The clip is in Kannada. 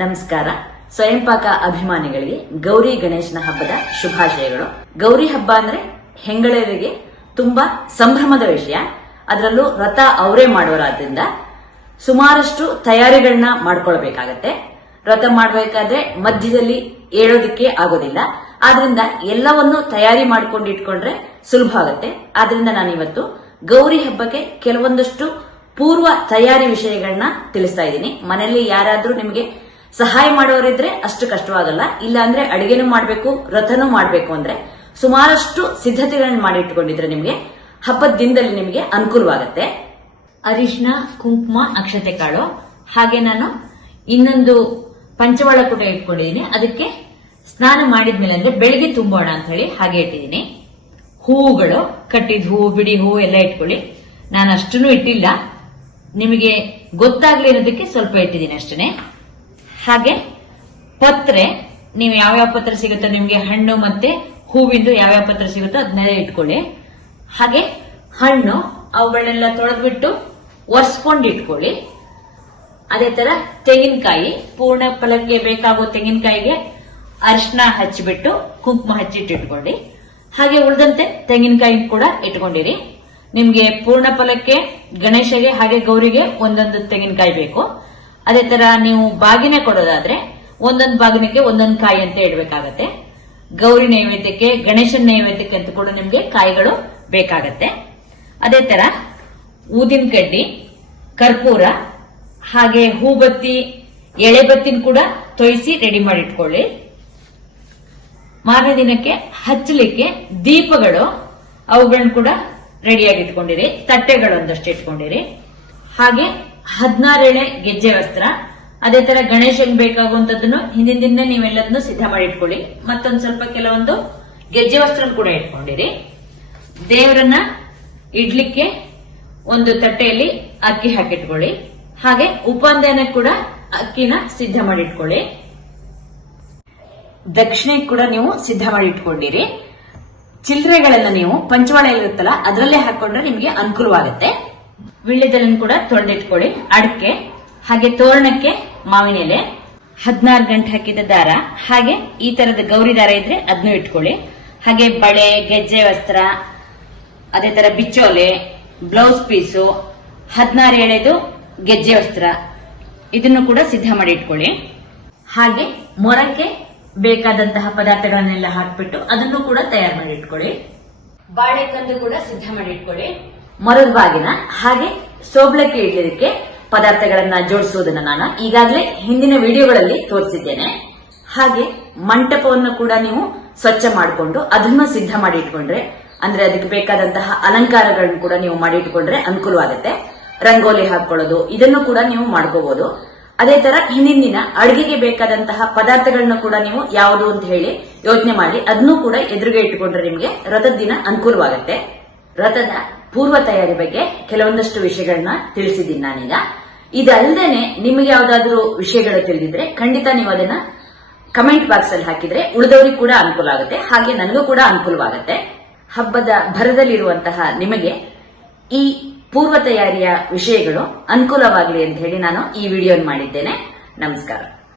ನಮಸ್ಕಾರ. ಸ್ವಯಂ ಪಾಕ ಅಭಿಮಾನಿಗಳಿಗೆ ಗೌರಿ ಗಣೇಶನ ಹಬ್ಬದ ಶುಭಾಶಯಗಳು. ಗೌರಿ ಹಬ್ಬ ಅಂದ್ರೆ ಹೆಂಗಳರಿಗೆ ತುಂಬಾ ಸಂಭ್ರಮದ ವಿಷಯ. ಅದರಲ್ಲೂ ವ್ರತ ಅವರೇ ಮಾಡೋರಾದ್ರಿಂದ ಸುಮಾರಷ್ಟು ತಯಾರಿಗಳನ್ನ ಮಾಡ್ಕೊಳ್ಬೇಕಾಗತ್ತೆ. ವ್ರತ ಮಾಡಬೇಕಾದ್ರೆ ಮಧ್ಯದಲ್ಲಿ ಏಳೋದಿಕ್ಕೆ ಆಗೋದಿಲ್ಲ. ಆದ್ರಿಂದ ಎಲ್ಲವನ್ನೂ ತಯಾರಿ ಮಾಡ್ಕೊಂಡು ಇಟ್ಕೊಂಡ್ರೆ ಸುಲಭ ಆಗುತ್ತೆ. ಆದ್ರಿಂದ ನಾನಿವತ್ತು ಗೌರಿ ಹಬ್ಬಕ್ಕೆ ಕೆಲವೊಂದಷ್ಟು ಪೂರ್ವ ತಯಾರಿ ವಿಷಯಗಳನ್ನ ತಿಳಿಸ್ತಾ ಇದ್ದೀನಿ. ಮನೆಯಲ್ಲಿ ಯಾರಾದ್ರೂ ನಿಮಗೆ ಸಹಾಯ ಮಾಡೋರಿದ್ರೆ ಅಷ್ಟು ಕಷ್ಟವಾಗಲ್ಲ. ಇಲ್ಲ ಅಂದ್ರೆ ಅಡಿಗೆನೂ ಮಾಡ್ಬೇಕು, ವ್ರತನೂ ಮಾಡ್ಬೇಕು ಅಂದ್ರೆ ಸುಮಾರಷ್ಟು ಸಿದ್ಧತೆಗಳನ್ನ ಮಾಡಿಟ್ಕೊಂಡಿದ್ರೆ ನಿಮಗೆ ಹಬ್ಬದ ದಿನದಲ್ಲಿ ನಿಮಗೆ ಅನುಕೂಲವಾಗುತ್ತೆ. ಅರಿಶಿನ, ಕುಂಕುಮ, ಅಕ್ಷತೆ ಕಾಳು, ಹಾಗೆ ನಾನು ಇನ್ನೊಂದು ಪಂಚವಾಳ ಕೂಡ ಇಟ್ಕೊಂಡಿದ್ದೀನಿ. ಅದಕ್ಕೆ ಸ್ನಾನ ಮಾಡಿದ್ಮೇಲೆ ಅಂದ್ರೆ ಬೆಳಿಗ್ಗೆ ತುಂಬೋಣ ಅಂತ ಹೇಳಿ ಹಾಗೆ ಇಟ್ಟಿದ್ದೀನಿ. ಹೂವುಗಳು, ಕಟ್ಟಿದ ಹೂವು, ಬಿಡಿ ಹೂವು ಎಲ್ಲ ಇಟ್ಕೊಳ್ಳಿ. ನಾನು ಅಷ್ಟನ್ನು ಇಟ್ಟಿಲ್ಲ, ನಿಮಗೆ ಗೊತ್ತಾಗ್ಲಿ ಅನ್ನೋದಕ್ಕೆ ಸ್ವಲ್ಪ ಇಟ್ಟಿದ್ದೀನಿ ಅಷ್ಟೇ. ಹಾಗೆ ಪತ್ರೆ, ನೀವು ಯಾವ್ಯಾವ ಪತ್ರ ಸಿಗುತ್ತೋ ನಿಮ್ಗೆ, ಹಣ್ಣು ಮತ್ತೆ ಹೂವಿಂದು ಯಾವ್ಯಾವ ಪತ್ರ ಸಿಗುತ್ತೋ ಅದನ್ನೆಲ್ಲ ಇಟ್ಕೊಳ್ಳಿ. ಹಾಗೆ ಹಣ್ಣು ಅವುಗಳನ್ನೆಲ್ಲ ತೊಳೆದ್ಬಿಟ್ಟು ಒರೆಸ್ಕೊಂಡು ಇಟ್ಕೊಳ್ಳಿ. ಅದೇ ತರ ತೆಂಗಿನಕಾಯಿ, ಪೂರ್ಣ ಫಲಕ್ಕೆ ಬೇಕಾಗೋ ತೆಂಗಿನಕಾಯಿಗೆ ಅರಿಶಿನ ಹಚ್ಚಿಬಿಟ್ಟು ಕುಂಕುಮ ಹಚ್ಚಿಟ್ಟಿಟ್ಕೊಳ್ಳಿ. ಹಾಗೆ ಉಳಿದಂತೆ ತೆಂಗಿನಕಾಯಿ ಕೂಡ ಇಟ್ಕೊಂಡಿರಿ. ನಿಮ್ಗೆ ಪೂರ್ಣ ಫಲಕ್ಕೆ, ಗಣೇಶಗೆ ಹಾಗೆ ಗೌರಿಗೆ ಒಂದೊಂದು ತೆಂಗಿನಕಾಯಿ ಬೇಕು. ಅದೇ ತರ ನೀವು ಬಾಗಿನ ಕೊಡೋದಾದ್ರೆ ಒಂದೊಂದು ಬಾಗಿನಕ್ಕೆ ಒಂದೊಂದು ಕಾಯಿ ಅಂತ ಇಡಬೇಕಾಗತ್ತೆ. ಗೌರಿ ನೈವೇದ್ಯಕ್ಕೆ, ಗಣೇಶನ ನೈವೇದ್ಯಕ್ಕೆ ಅಂತ ಕೂಡ ನಿಮ್ಗೆ ಕಾಯಿಗಳು ಬೇಕಾಗತ್ತೆ. ಅದೇ ತರ ಊದಿನ ಕಡ್ಡಿ, ಕರ್ಪೂರ, ಹಾಗೆ ಹೂಬತ್ತಿ, ಎಳೆಬತ್ತಿನ ಕೂಡ ತೊಯಿಸಿ ರೆಡಿ ಮಾಡಿ ಇಟ್ಕೊಳ್ಳಿ. ಮಾರನೇ ದಿನಕ್ಕೆ ಹಚ್ಚಲಿಕ್ಕೆ ದೀಪಗಳು, ಅವುಗಳನ್ನ ಕೂಡ ರೆಡಿಯಾಗಿ ಇಟ್ಕೊಂಡಿರಿ. ತಟ್ಟೆಗಳು ಒಂದಷ್ಟು ಇಟ್ಕೊಂಡಿರಿ. ಹಾಗೆ 16 ಎಳೆ ಗೆಜ್ಜೆ ವಸ್ತ್ರ, ಅದೇ ತರ ಗಣೇಶನ್ ಬೇಕಾಗುವಂತದ್ದನ್ನು ಹಿಂದಿನ ದಿನ ನೀವೆಲ್ಲದನ್ನು ಸಿದ್ಧ ಮಾಡಿ ಇಟ್ಕೊಳ್ಳಿ. ಮತ್ತೊಂದು ಸ್ವಲ್ಪ ಕೆಲವೊಂದು ಗೆಜ್ಜೆ ವಸ್ತ್ರ ಕೂಡ ಇಟ್ಕೊಂಡಿರಿ. ದೇವರನ್ನ ಇಡ್ಲಿಕ್ಕೆ ಒಂದು ತಟ್ಟೆಯಲ್ಲಿ ಅಕ್ಕಿ ಹಾಕಿಟ್ಕೊಳ್ಳಿ. ಹಾಗೆ ಉಪಾಂದಾನ ಕೂಡ ಅಕ್ಕಿನ ಸಿದ್ಧ ಮಾಡಿ ಇಟ್ಕೊಳ್ಳಿ. ದಕ್ಷಿಣೆ ಕೂಡ ನೀವು ಸಿದ್ಧ ಮಾಡಿ ಇಟ್ಕೊಂಡಿರಿ. ಚಿಲ್ಲರೆಗಳನ್ನ ನೀವು ಪಂಚವಾಳ ಇರುತ್ತಲ್ಲ ಅದರಲ್ಲೇ ಹಾಕೊಂಡ್ರೆ ನಿಮ್ಗೆ ಅನುಕೂಲವಾಗುತ್ತೆ. ವಿಳ್ಯದೆಲೆಯನ್ನು ಕೂಡ ತೊಳೆದಿಟ್ಕೊಳ್ಳಿ. ಅಡಕೆ, ಹಾಗೆ ತೋರಣಕ್ಕೆ ಮಾವಿನ ಎಲೆ, 16 ಗಂಟೆ ಹಾಕಿದ ದಾರ, ಹಾಗೆ ಈ ತರದ ಗೌರಿ ದಾರ ಇದ್ರೆ ಅದನ್ನು ಇಟ್ಕೊಳ್ಳಿ. ಹಾಗೆ ಬಳೆ, ಗೆಜ್ಜೆ ವಸ್ತ್ರ, ಅದೇ ತರ ಬಿಚ್ಚೋಲೆ, ಬ್ಲೌಸ್ ಪೀಸು, 16 ಎಳೆದು ಗೆಜ್ಜೆ ವಸ್ತ್ರ, ಇದನ್ನು ಕೂಡ ಸಿದ್ಧ ಮಾಡಿ ಇಟ್ಕೊಳ್ಳಿ. ಹಾಗೆ ಮೊರಕ್ಕೆ ಬೇಕಾದಂತಹ ಪದಾರ್ಥಗಳನ್ನೆಲ್ಲ ಹಾಕ್ಬಿಟ್ಟು ಅದನ್ನು ಕೂಡ ತಯಾರು ಮಾಡಿ ಇಟ್ಕೊಳ್ಳಿ. ಬಾಳೆಕಂದು ಕೂಡ ಸಿದ್ಧ ಮಾಡಿ ಇಟ್ಕೊಳ್ಳಿ. ಮರದ ಬಾಗಿನ, ಹಾಗೆ ಸೋಬ್ಳಕ್ಕೆ ಇಡ್ಲಿಕ್ಕೆ ಪದಾರ್ಥಗಳನ್ನ ಜೋಡಿಸುವುದನ್ನ ನಾನು ಈಗಾಗಲೇ ಹಿಂದಿನ ವಿಡಿಯೋಗಳಲ್ಲಿ ತೋರಿಸಿದ್ದೇನೆ. ಹಾಗೆ ಮಂಟಪವನ್ನು ಕೂಡ ನೀವು ಸ್ವಚ್ಛ ಮಾಡಿಕೊಂಡು ಅದನ್ನು ಸಿದ್ಧ ಮಾಡಿ ಇಟ್ಕೊಂಡ್ರೆ, ಅಂದ್ರೆ ಅದಕ್ಕೆ ಬೇಕಾದಂತಹ ಅಲಂಕಾರಗಳನ್ನು ಕೂಡ ನೀವು ಮಾಡಿ ಇಟ್ಕೊಂಡ್ರೆ ಅನುಕೂಲವಾಗುತ್ತೆ. ರಂಗೋಲಿ ಹಾಕೊಳ್ಳೋದು, ಇದನ್ನು ಕೂಡ ನೀವು ಮಾಡ್ಕೋಬಹುದು. ಅದೇ ತರ ಹಿಂದಿನ ದಿನ ಅಡುಗೆಗೆ ಬೇಕಾದಂತಹ ಪದಾರ್ಥಗಳನ್ನ ಕೂಡ ನೀವು ಯಾವುದು ಅಂತ ಹೇಳಿ ಯೋಚನೆ ಮಾಡಿ ಅದನ್ನು ಕೂಡ ಎದುರುಗೆ ಇಟ್ಟುಕೊಂಡ್ರೆ ನಿಮಗೆ ವ್ರತದ ದಿನ ಅನುಕೂಲವಾಗುತ್ತೆ. ವ್ರತದ ಪೂರ್ವ ತಯಾರಿ ಬಗ್ಗೆ ಕೆಲವೊಂದಷ್ಟು ವಿಷಯಗಳನ್ನ ತಿಳಿಸಿದ್ದೀನಿ ನಾನೀಗ. ಇದಲ್ಲದೇನೆ ನಿಮಗೆ ಯಾವ್ದಾದ್ರು ವಿಷಯಗಳು ತಿಳಿದಿದ್ರೆ ಖಂಡಿತ ನೀವು ಅದನ್ನ ಕಮೆಂಟ್ ಬಾಕ್ಸ್ ಅಲ್ಲಿ ಹಾಕಿದ್ರೆ ಉಳಿದವರಿಗೆ ಕೂಡ ಅನುಕೂಲ ಆಗುತ್ತೆ, ಹಾಗೆ ನನಗೂ ಕೂಡ ಅನುಕೂಲವಾಗುತ್ತೆ. ಹಬ್ಬದ ಭರದಲ್ಲಿರುವಂತಹ ನಿಮಗೆ ಈ ಪೂರ್ವ ತಯಾರಿಯ ವಿಷಯಗಳು ಅನುಕೂಲವಾಗಲಿ ಅಂತ ಹೇಳಿ ನಾನು ಈ ವಿಡಿಯೋ ಮಾಡಿದ್ದೇನೆ. ನಮಸ್ಕಾರ.